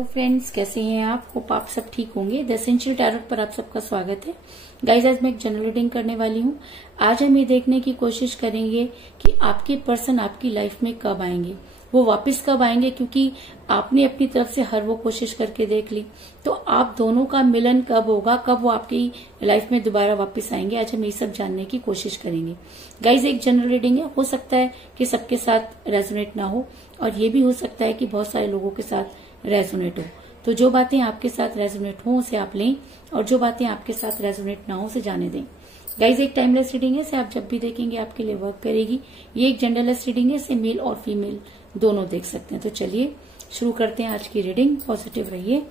Hello friends, कैसे हैं आप? होप आप सब ठीक होंगे। द एसेंशियल टैरो पर आप सबका स्वागत है। गाइस, आज मैं एक जनरल रीडिंग करने वाली हूँ। आज हम ये देखने की कोशिश करेंगे कि आपके पर्सन आपकी लाइफ में कब आएंगे, वो वापस कब आएंगे, क्योंकि आपने अपनी तरफ से हर वो कोशिश करके देख ली। तो आप दोनों का मिलन कब होगा, कब वो आपकी लाइफ में दोबारा वापस आएंगे, आज हम ये सब जानने की कोशिश करेंगे। गाइज, एक जनरल रीडिंग है, हो सकता है कि सबके साथ रेजोनेट ना हो, और ये भी हो सकता है कि बहुत सारे लोगों के साथ रेजोनेट हो। तो जो बातें आपके साथ रेजोनेट हो उसे आप लें, और जो बातें आपके साथ रेजोनेट ना हो उसे जाने दें। गाइज, एक टाइमलेस रीडिंग है, इसे आप जब भी देखेंगे आपके लिए वर्क करेगी। ये एक जेंडरलेस रीडिंग है, इसे मेल और फीमेल दोनों देख सकते हैं। तो चलिए शुरू करते हैं आज की रीडिंग। पॉजिटिव रहिए।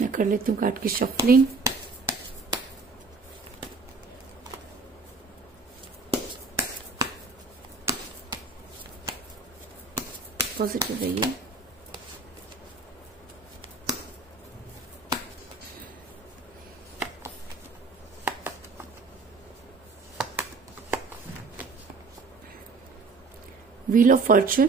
मैं कर लेती हूँ कार्ड की शफलिंग। पॉजिटिव रहिए। Wheel of fortune,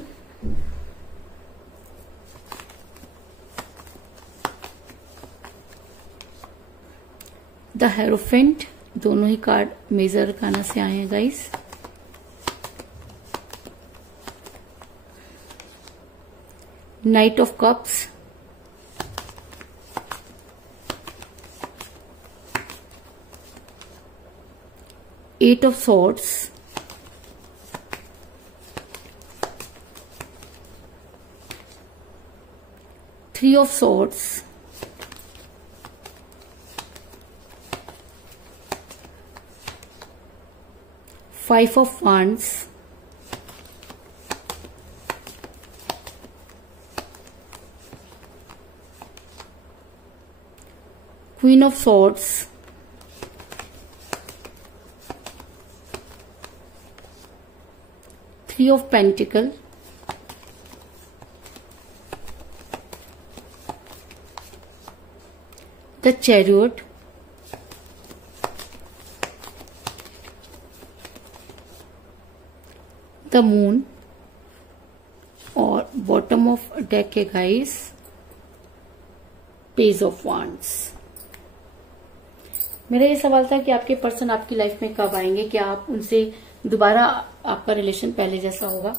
the hierophant, दोनों ही कार्ड मेजर अरकाना से आए हैं guys. Knight of cups, eight of swords, three of swords, five of wands, queen of swords, three of pentacle, the chariot, the moon, और bottom of deck है guys page of wands। मेरा ये सवाल था कि आपके पर्सन आपकी life में कब आएंगे, क्या आप उनसे दोबारा आपका रिलेशन पहले जैसा होगा।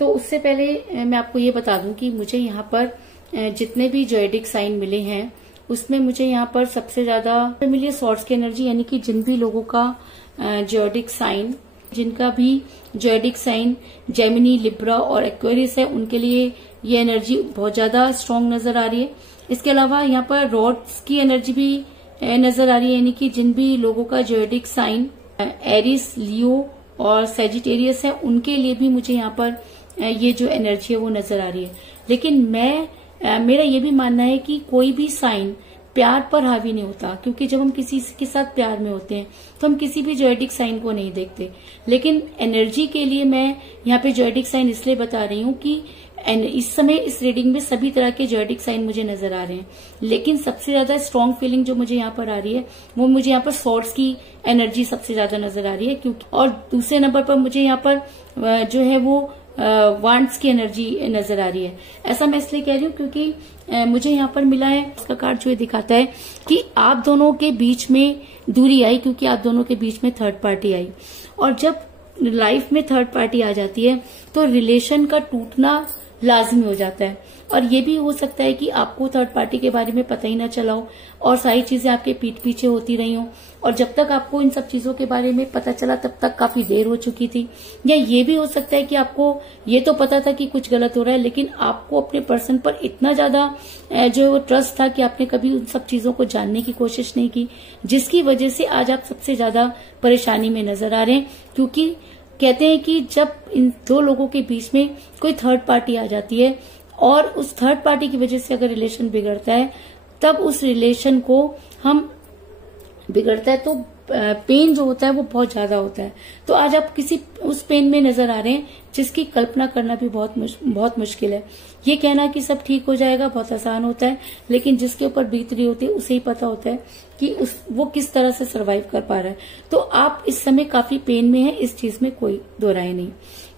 तो उससे पहले मैं आपको ये बता दूं कि मुझे यहाँ पर जितने भी जोएडिक साइन मिले हैं उसमें मुझे यहाँ पर सबसे ज्यादा मिली है सॉर्ड्स की एनर्जी, यानी कि जिन भी लोगों का जोएडिक साइन, जिनका भी जोएडिक साइन जेमिनी, लिब्रा और एक्वेरियस है, उनके लिए ये एनर्जी बहुत ज्यादा स्ट्रांग नजर आ रही है। इसके अलावा यहाँ पर रॉड्स की एनर्जी भी नजर आ रही है, यानी कि जिन भी लोगों का जोएडिक साइन एरिस, लियो और सेजिटेरियस है, उनके लिए भी मुझे यहाँ पर ये जो एनर्जी है वो नजर आ रही है। लेकिन मेरा ये भी मानना है कि कोई भी साइन प्यार पर हावी नहीं होता, क्योंकि जब हम किसी के साथ प्यार में होते हैं तो हम किसी भी जोएडिक साइन को नहीं देखते। लेकिन एनर्जी के लिए मैं यहाँ पे जोएडिक साइन इसलिए बता रही हूँ कि इस समय इस रीडिंग में सभी तरह के जोएडिक साइन मुझे नजर आ रहे हैं, लेकिन सबसे ज्यादा स्ट्रांग फीलिंग जो मुझे यहाँ पर आ रही है वो मुझे यहाँ पर सॉर्ड्स की एनर्जी सबसे ज्यादा नजर आ रही है। क्योंकि और दूसरे नंबर पर मुझे यहाँ पर जो है वो वांड्स की एनर्जी नजर आ रही है। ऐसा मैं इसलिए कह रही हूँ क्योंकि मुझे यहाँ पर मिला है, इसका कार्ड जो ये दिखाता है कि आप दोनों के बीच में दूरी आई, क्योंकि आप दोनों के बीच में थर्ड पार्टी आई। और जब लाइफ में थर्ड पार्टी आ जाती है तो रिलेशन का टूटना लाजमी हो जाता है। और ये भी हो सकता है कि आपको थर्ड पार्टी के बारे में पता ही ना चला हो और सारी चीजें आपके पीठ पीछे होती रही हो, और जब तक आपको इन सब चीजों के बारे में पता चला तब तक काफी देर हो चुकी थी। या ये भी हो सकता है कि आपको ये तो पता था कि कुछ गलत हो रहा है, लेकिन आपको अपने पर्सन पर इतना ज्यादा जो ट्रस्ट था कि आपने कभी उन सब चीजों को जानने की कोशिश नहीं की, जिसकी वजह से आज आप सबसे ज्यादा परेशानी में नजर आ रहे हैं। क्योंकि कहते हैं कि जब इन दो लोगों के बीच में कोई थर्ड पार्टी आ जाती है और उस थर्ड पार्टी की वजह से अगर रिलेशन बिगड़ता है, तब उस रिलेशन को हम बिगड़ता है तो पेन जो होता है वो बहुत ज्यादा होता है। तो आज आप किसी उस पेन में नजर आ रहे हैं जिसकी कल्पना करना भी बहुत मुश्किल है। ये कहना कि सब ठीक हो जाएगा बहुत आसान होता है, लेकिन जिसके ऊपर बीत रही होती है उसे ही पता होता है कि वो किस तरह से सरवाइव कर पा रहा है। तो आप इस समय काफी पेन में हैं, इस चीज में कोई दो राय नहीं।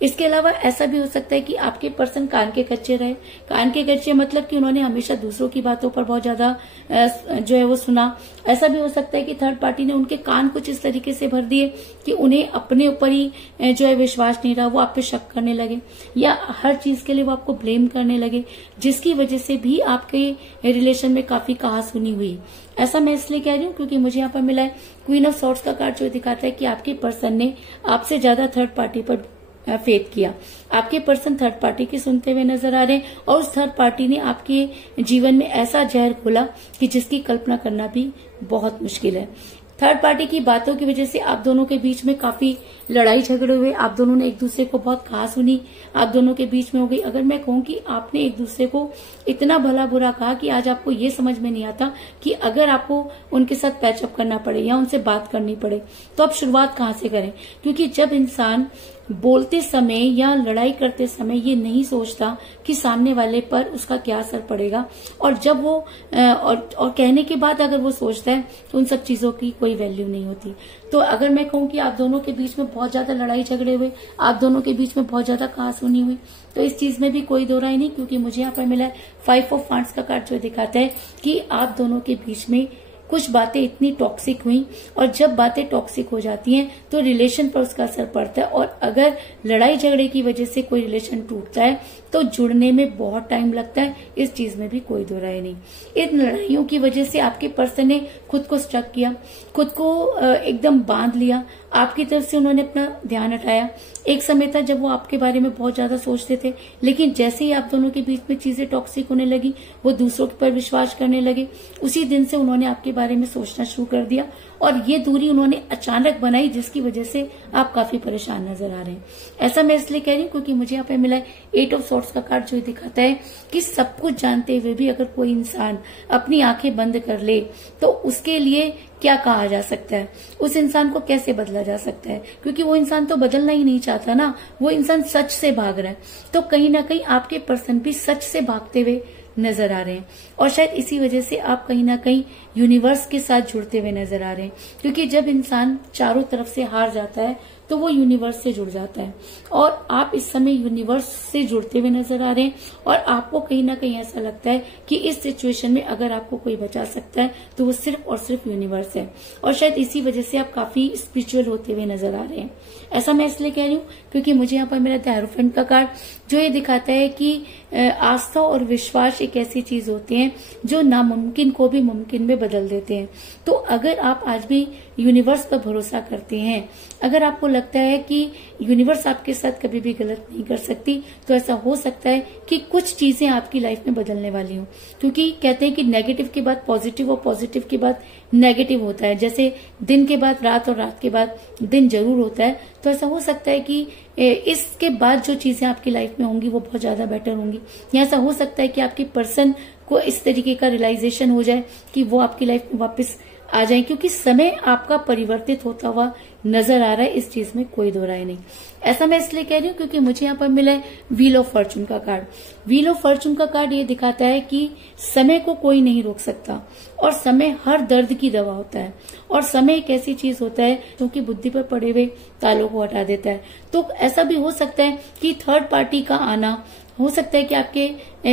इसके अलावा ऐसा भी हो सकता है कि आपके पर्सन कान के कच्चे रहे। कान के कच्चे मतलब कि उन्होंने हमेशा दूसरों की बातों पर बहुत ज्यादा जो है वो सुना। ऐसा भी हो सकता है कि थर्ड पार्टी ने उनके कान कुछ इस तरीके से भर दिए कि उन्हें अपने ऊपर ही जो है विश्वास नहीं रहा, वो आप पे शक करने लगे या हर चीज के लिए वो आपको ब्लेम करने लगे, जिसकी वजह से भी आपके रिलेशन में काफी कहासुनी हुई। ऐसा मैं इसलिए कह रही हूँ क्योंकि मुझे यहाँ पर मिला है क्वीन ऑफ सॉर्ड्स का कार्ड, जो दिखाता है कि आपके पर्सन ने आपसे ज्यादा थर्ड पार्टी पर फेथ किया। आपके पर्सन थर्ड पार्टी की सुनते हुए नजर आ रहे हैं और उस थर्ड पार्टी ने आपके जीवन में ऐसा जहर घोला कि जिसकी कल्पना करना भी बहुत मुश्किल है। थर्ड पार्टी की बातों की वजह से आप दोनों के बीच में काफी लड़ाई झगड़े हुए, आप दोनों ने एक दूसरे को बहुत कहा सुनी, आप दोनों के बीच में हो गई। अगर मैं कहूँ कि आपने एक दूसरे को इतना भला बुरा कहा कि आज आपको ये समझ में नहीं आता कि अगर आपको उनके साथ पैचअप करना पड़े या उनसे बात करनी पड़े तो आप शुरुआत कहाँ से करें। क्योंकि जब इंसान बोलते समय या लड़ाई करते समय ये नहीं सोचता कि सामने वाले पर उसका क्या असर पड़ेगा, और जब वो और कहने के बाद अगर वो सोचता है तो उन सब चीजों की कोई वैल्यू नहीं होती। तो अगर मैं कहूँ कि आप दोनों के बीच में बहुत ज्यादा लड़ाई झगड़े हुए, आप दोनों के बीच में बहुत ज्यादा कहासुनी हुई, तो इस चीज में भी कोई दो राय नहीं। क्योंकि मुझे यहाँ पर मिला है 5 ऑफ वांड्स का कार्ड, जो दिखाता है कि आप दोनों के बीच में कुछ बातें इतनी टॉक्सिक हुई, और जब बातें टॉक्सिक हो जाती हैं तो रिलेशन पर उसका असर पड़ता है। और अगर लड़ाई झगड़े की वजह से कोई रिलेशन टूटता है तो जुड़ने में बहुत टाइम लगता है, इस चीज में भी कोई दो राय नहीं। इन लड़ाइयों की वजह से आपके पर्सन ने खुद को स्ट्रक किया, खुद को एकदम बांध लिया, आपकी तरफ से उन्होंने अपना ध्यान हटाया। एक समय था जब वो आपके बारे में बहुत ज्यादा सोचते थे, लेकिन जैसे ही आप दोनों के बीच में चीजें टॉक्सिक होने लगी, वो दूसरों पर विश्वास करने लगे, उसी दिन से उन्होंने आपके बारे में सोचना शुरू कर दिया और ये दूरी उन्होंने अचानक बनाई, जिसकी वजह से आप काफी परेशान नजर आ रहे हैं। ऐसा मैं इसलिए कह रही हूँ क्योंकि मुझे यहाँ पे मिला है 8 ऑफ सॉर्ड्स का कार्ड, जो दिखाता है कि सब कुछ जानते हुए भी अगर कोई इंसान अपनी आंखें बंद कर ले तो उसके लिए क्या कहा जा सकता है, उस इंसान को कैसे बदला जा सकता है। क्योंकि वो इंसान तो बदलना ही नहीं चाहता ना, वो इंसान सच से भाग रहा है। तो कहीं ना कहीं आपके पर्सन भी सच से भागते हुए नजर आ रहे हैं, और शायद इसी वजह से आप कहीं ना कहीं यूनिवर्स के साथ जुड़ते हुए नजर आ रहे हैं। क्योंकि जब इंसान चारों तरफ से हार जाता है तो वो यूनिवर्स से जुड़ जाता है, और आप इस समय यूनिवर्स से जुड़ते हुए नजर आ रहे हैं। और आपको कहीं ना कहीं ऐसा लगता है कि इस सिचुएशन में अगर आपको कोई बचा सकता है तो वो सिर्फ और सिर्फ यूनिवर्स है, और शायद इसी वजह से आप काफी स्पिरिचुअल होते हुए नजर आ रहे हैं। ऐसा मैं इसलिए कह रही हूँ क्योंकि मुझे यहाँ पर मेरा द हेरोफेंट का कार्ड, जो ये दिखाता है कि आस्था और विश्वास एक ऐसी चीज होती है जो नामुमकिन को भी मुमकिन में बदल देते हैं। तो अगर आप आज भी यूनिवर्स पर भरोसा करते हैं, अगर आपको लगता है कि यूनिवर्स आपके साथ कभी भी गलत नहीं कर सकती, तो ऐसा हो सकता है कि कुछ चीजें आपकी लाइफ में बदलने वाली हो। क्योंकि कहते हैं कि नेगेटिव के बाद पॉजिटिव और पॉजिटिव के बाद नेगेटिव होता है, जैसे दिन के बाद रात और रात के बाद दिन जरूर होता है। तो ऐसा हो सकता है कि इसके बाद जो चीजें आपकी लाइफ में होंगी वो बहुत ज्यादा बेटर होंगी, या ऐसा हो सकता है कि आपके पर्सन को इस तरीके का रियलाइजेशन हो जाए कि वो आपकी लाइफ में वापस आ जाए। क्योंकि समय आपका परिवर्तित होता हुआ नजर आ रहा है, इस चीज में कोई दो राय नहीं। ऐसा मैं इसलिए कह रही हूँ क्योंकि मुझे यहाँ पर मिला है व्हील ऑफ फॉर्चून का कार्ड। व्हील ऑफ फॉर्चून का कार्ड ये दिखाता है कि समय को कोई नहीं रोक सकता, और समय हर दर्द की दवा होता है, और समय एक ऐसी चीज होता है जो कि बुद्धि पर पड़े हुए तालों को हटा देता है। तो ऐसा भी हो सकता है कि थर्ड पार्टी का आना, हो सकता है कि आपके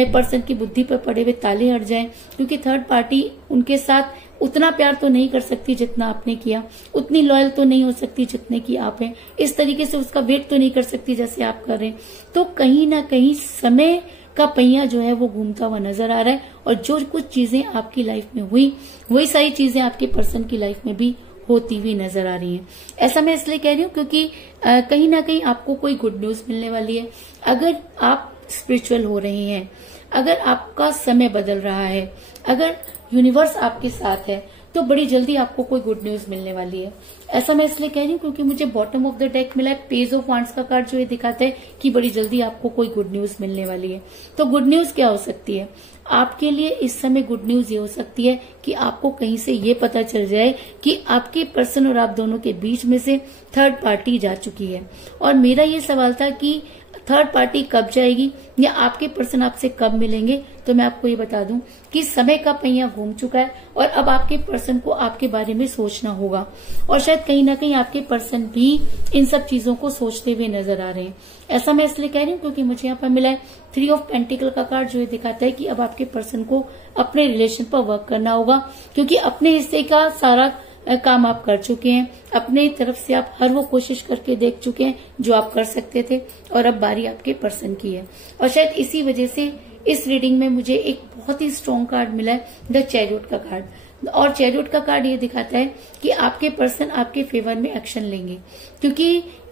पर्सन की बुद्धि पर पड़े हुए ताले हट जाएं, क्योंकि थर्ड पार्टी उनके साथ उतना प्यार तो नहीं कर सकती जितना आपने किया, उतनी लॉयल तो नहीं हो सकती जितने की आप हैं, इस तरीके से उसका वेट तो नहीं कर सकती जैसे आप कर रहे हैं। तो कहीं ना कहीं समय का पहिया जो है वो घूमता हुआ नजर आ रहा है, और जो कुछ चीजें आपकी लाइफ में हुई वही सारी चीजें आपके पर्सन की लाइफ में भी होती हुई नजर आ रही हैं। ऐसा मैं इसलिए कह रही हूँ क्योंकि कहीं ना कहीं आपको कोई गुड न्यूज मिलने वाली है। अगर आप स्पिरिचुअल हो रहे हैं, अगर आपका समय बदल रहा है, अगर यूनिवर्स आपके साथ है, तो बड़ी जल्दी आपको कोई गुड न्यूज मिलने वाली है। ऐसा मैं इसलिए कह रही हूँ क्योंकि मुझे बॉटम ऑफ द डेक मिला है पेज ऑफ वांड्स का कार्ड, जो ये दिखाता है कि बड़ी जल्दी आपको कोई गुड न्यूज मिलने वाली है। तो गुड न्यूज क्या हो सकती है? आपके लिए इस समय गुड न्यूज ये हो सकती है कि आपको कहीं से ये पता चल जाए कि आपके पर्सन और आप दोनों के बीच में से थर्ड पार्टी जा चुकी है। और मेरा ये सवाल था कि थर्ड पार्टी कब जाएगी या आपके पर्सन आपसे कब मिलेंगे, तो मैं आपको ये बता दूं कि समय का पहिया घूम चुका है और अब आपके पर्सन को आपके बारे में सोचना होगा। और शायद कहीं ना कहीं आपके पर्सन भी इन सब चीजों को सोचते हुए नजर आ रहे हैं। ऐसा मैं इसलिए कह रही हूँ क्योंकि मुझे यहाँ पर मिला है 3 ऑफ पेंटिकल का कार्ड, जो ये दिखाता है कि अब आपके पर्सन को अपने रिलेशन पर वर्क करना होगा, क्योंकि अपने हिस्से का सारा काम आप कर चुके हैं। अपने तरफ से आप हर वो कोशिश करके देख चुके हैं जो आप कर सकते थे, और अब बारी आपके पर्सन की है। और शायद इसी वजह से इस रीडिंग में मुझे एक बहुत ही स्ट्रॉन्ग कार्ड मिला है, द चैरियट का कार्ड। और चैरियट का कार्ड ये दिखाता है कि आपके पर्सन आपके फेवर में एक्शन लेंगे, क्योंकि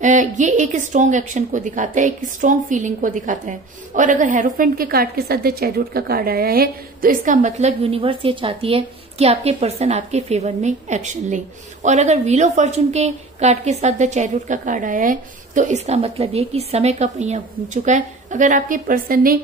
ये एक स्ट्रॉन्ग एक्शन को दिखाता है, एक स्ट्रॉन्ग फीलिंग को दिखाता है। और अगर हेरोफेंट के कार्ड के साथ द चैरियट का कार्ड आया है तो इसका मतलब यूनिवर्स ये चाहती है कि आपके पर्सन आपके फेवर में एक्शन ले। और अगर व्हील ऑफ फॉर्चून के कार्ड के साथ द चैरियट का कार्ड आया है तो इसका मतलब ये कि समय का पहिया घूम चुका है। अगर आपके पर्सन ने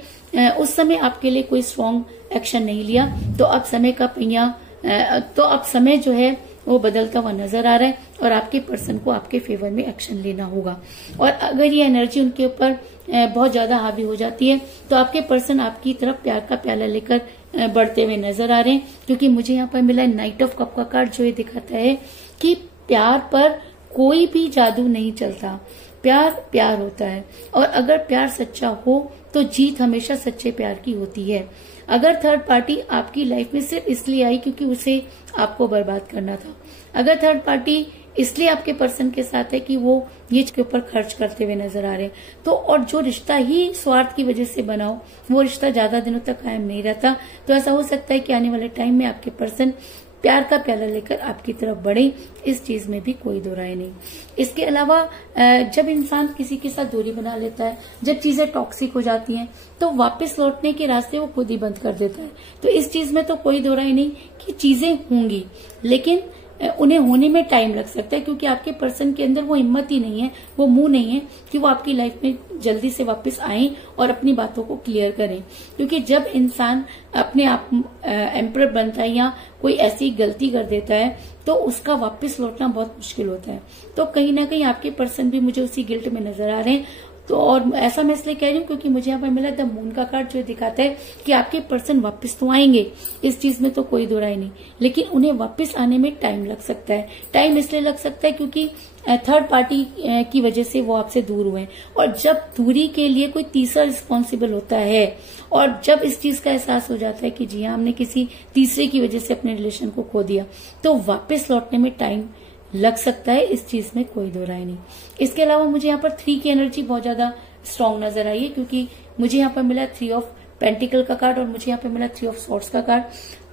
उस समय आपके लिए कोई स्ट्रॉन्ग एक्शन नहीं लिया तो अब समय का पहिया अब समय जो है वो बदलता हुआ नजर आ रहा है और आपके पर्सन को आपके फेवर में एक्शन लेना होगा। और अगर ये एनर्जी उनके ऊपर बहुत ज्यादा हावी हो जाती है तो आपके पर्सन आपकी तरफ प्यार का प्याला लेकर बढ़ते हुए नजर आ रहे हैं, क्योंकि मुझे यहाँ पर मिला है नाइट ऑफ कप का कार्ड, जो ये दिखाता है कि प्यार पर कोई भी जादू नहीं चलता, प्यार प्यार होता है। और अगर प्यार सच्चा हो तो जीत हमेशा सच्चे प्यार की होती है। अगर थर्ड पार्टी आपकी लाइफ में सिर्फ इसलिए आई क्योंकि उसे आपको बर्बाद करना था, अगर थर्ड पार्टी इसलिए आपके पर्सन के साथ है कि वो ये के ऊपर खर्च करते हुए नजर आ रहे हैं, तो और जो रिश्ता ही स्वार्थ की वजह से बना हो वो रिश्ता ज्यादा दिनों तक कायम नहीं रहता। तो ऐसा हो सकता है कि आने वाले टाइम में आपके पर्सन प्यार का प्याला लेकर आपकी तरफ बढ़े, इस चीज में भी कोई दो राय नहीं। इसके अलावा जब इंसान किसी के साथ दूरी बना लेता है, जब चीजें टॉक्सिक हो जाती हैं, तो वापस लौटने के रास्ते वो खुद ही बंद कर देता है। तो इस चीज में तो कोई दो राय नहीं कि चीजें होंगी, लेकिन उन्हें होने में टाइम लग सकता है, क्योंकि आपके पर्सन के अंदर वो हिम्मत ही नहीं है, वो मुंह नहीं है कि वो आपकी लाइफ में जल्दी से वापस आए और अपनी बातों को क्लियर करें। क्योंकि जब इंसान अपने आप एम्परर बनता है या कोई ऐसी गलती कर देता है तो उसका वापस लौटना बहुत मुश्किल होता है। तो कहीं ना कहीं आपके पर्सन भी मुझे उसी गिल्ट में नजर आ रहे हैं। तो और ऐसा मैं इसलिए कह रही हूँ क्योंकि मुझे यहाँ पर मिला द मून का कार्ड, जो दिखाता है कि आपके पर्सन वापस तो आएंगे, इस चीज में तो कोई दो राय नहीं, लेकिन उन्हें वापस आने में टाइम लग सकता है। टाइम इसलिए लग सकता है क्योंकि थर्ड पार्टी की वजह से वो आपसे दूर हुए हैं, और जब दूरी के लिए कोई तीसरा रिस्पॉन्सिबल होता है और जब इस चीज का एहसास हो जाता है कि जी हाँ हमने किसी तीसरे की वजह से अपने रिलेशन को खो दिया, तो वापस लौटने में टाइम लग सकता है, इस चीज में कोई दो राय नहीं। इसके अलावा मुझे यहाँ पर 3 की एनर्जी बहुत ज्यादा स्ट्रांग नजर आई है, क्योंकि मुझे यहाँ पर मिला 3 ऑफ पेंटिकल का कार्ड और मुझे यहाँ पे मिला 3 ऑफ सॉर्ड्स का कार्ड।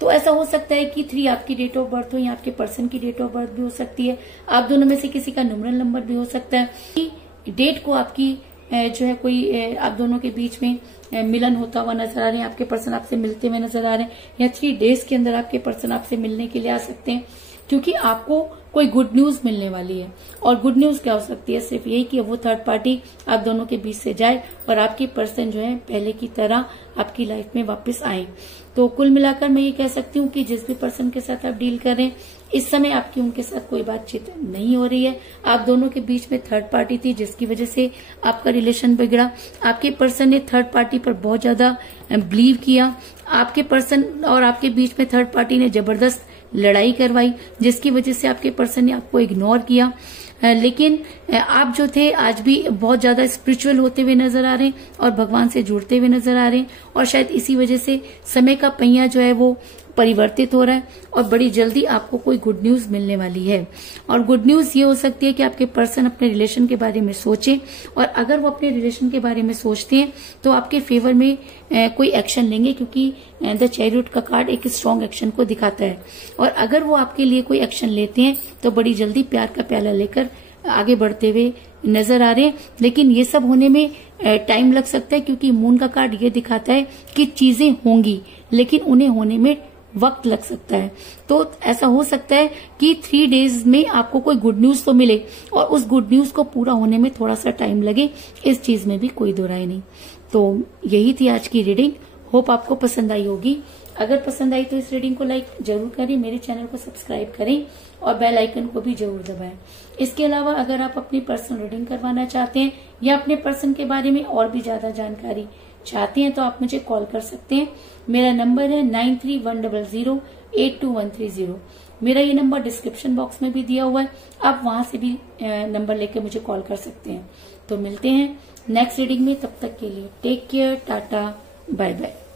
तो ऐसा हो सकता है कि 3 आपकी डेट ऑफ बर्थ हो या आपके पर्सन की डेट ऑफ बर्थ भी हो सकती है, आप दोनों में से किसी का न्यूमरल नंबर भी हो सकता है कि डेट को आपकी जो है कोई आप दोनों के बीच में मिलन होता हुआ नजर आ रहे हैं, आपके पर्सन आपसे मिलते हुए नजर आ रहे हैं, या 3 डेज के अंदर आपके पर्सन आपसे मिलने के लिए आ सकते हैं, क्योंकि आपको कोई गुड न्यूज मिलने वाली है। और गुड न्यूज क्या हो सकती है? सिर्फ यही कि वो थर्ड पार्टी आप दोनों के बीच से जाए और आपकी पर्सन जो है पहले की तरह आपकी लाइफ में वापस आए। तो कुल मिलाकर मैं ये कह सकती हूँ कि जिस भी पर्सन के साथ आप डील कर रहे हैं, इस समय आपकी उनके साथ कोई बातचीत नहीं हो रही है। आप दोनों के बीच में थर्ड पार्टी थी जिसकी वजह से आपका रिलेशन बिगड़ा। आपके पर्सन ने थर्ड पार्टी पर बहुत ज्यादा बिलीव किया। आपके पर्सन और आपके बीच में थर्ड पार्टी ने जबरदस्त लड़ाई करवाई, जिसकी वजह से आपके पर्सन ने आपको इग्नोर किया। लेकिन आप जो थे आज भी बहुत ज्यादा स्पिरिचुअल होते हुए नजर आ रहे हैं और भगवान से जुड़ते हुए नजर आ रहे हैं, और शायद इसी वजह से समय का पहिया जो है वो परिवर्तित हो रहा है और बड़ी जल्दी आपको कोई गुड न्यूज मिलने वाली है। और गुड न्यूज ये हो सकती है कि आपके पर्सन अपने रिलेशन के बारे में सोचें, और अगर वो अपने रिलेशन के बारे में सोचते हैं तो आपके फेवर में कोई एक्शन लेंगे, क्योंकि द चैरियट का कार्ड एक स्ट्रॉन्ग एक्शन को दिखाता है। और अगर वो आपके लिए कोई एक्शन लेते हैं तो बड़ी जल्दी प्यार का प्याला लेकर आगे बढ़ते हुए नजर आ रहे हैं। लेकिन ये सब होने में टाइम लग सकता है, क्योंकि मून का कार्ड ये दिखाता है कि चीजें होंगी लेकिन उन्हें होने में वक्त लग सकता है। तो ऐसा हो सकता है कि 3 डेज में आपको कोई गुड न्यूज तो मिले और उस गुड न्यूज को पूरा होने में थोड़ा सा टाइम लगे, इस चीज में भी कोई दो राय नहीं। तो यही थी आज की रीडिंग। होप आपको पसंद आई होगी। अगर पसंद आई तो इस रीडिंग को लाइक जरूर करें, मेरे चैनल को सब्सक्राइब करें और बेल आइकन को भी जरूर दबाएं। इसके अलावा अगर आप अपनी पर्सनल रीडिंग करवाना चाहते हैं या अपने पर्सन के बारे में और भी ज्यादा जानकारी चाहते हैं तो आप मुझे कॉल कर सकते हैं। मेरा नंबर है 9310082130। मेरा ये नंबर डिस्क्रिप्शन बॉक्स में भी दिया हुआ है, आप वहां से भी नंबर लेकर मुझे कॉल कर सकते हैं। तो मिलते हैं नेक्स्ट रीडिंग में, तब तक के लिए take care, tata, bye bye.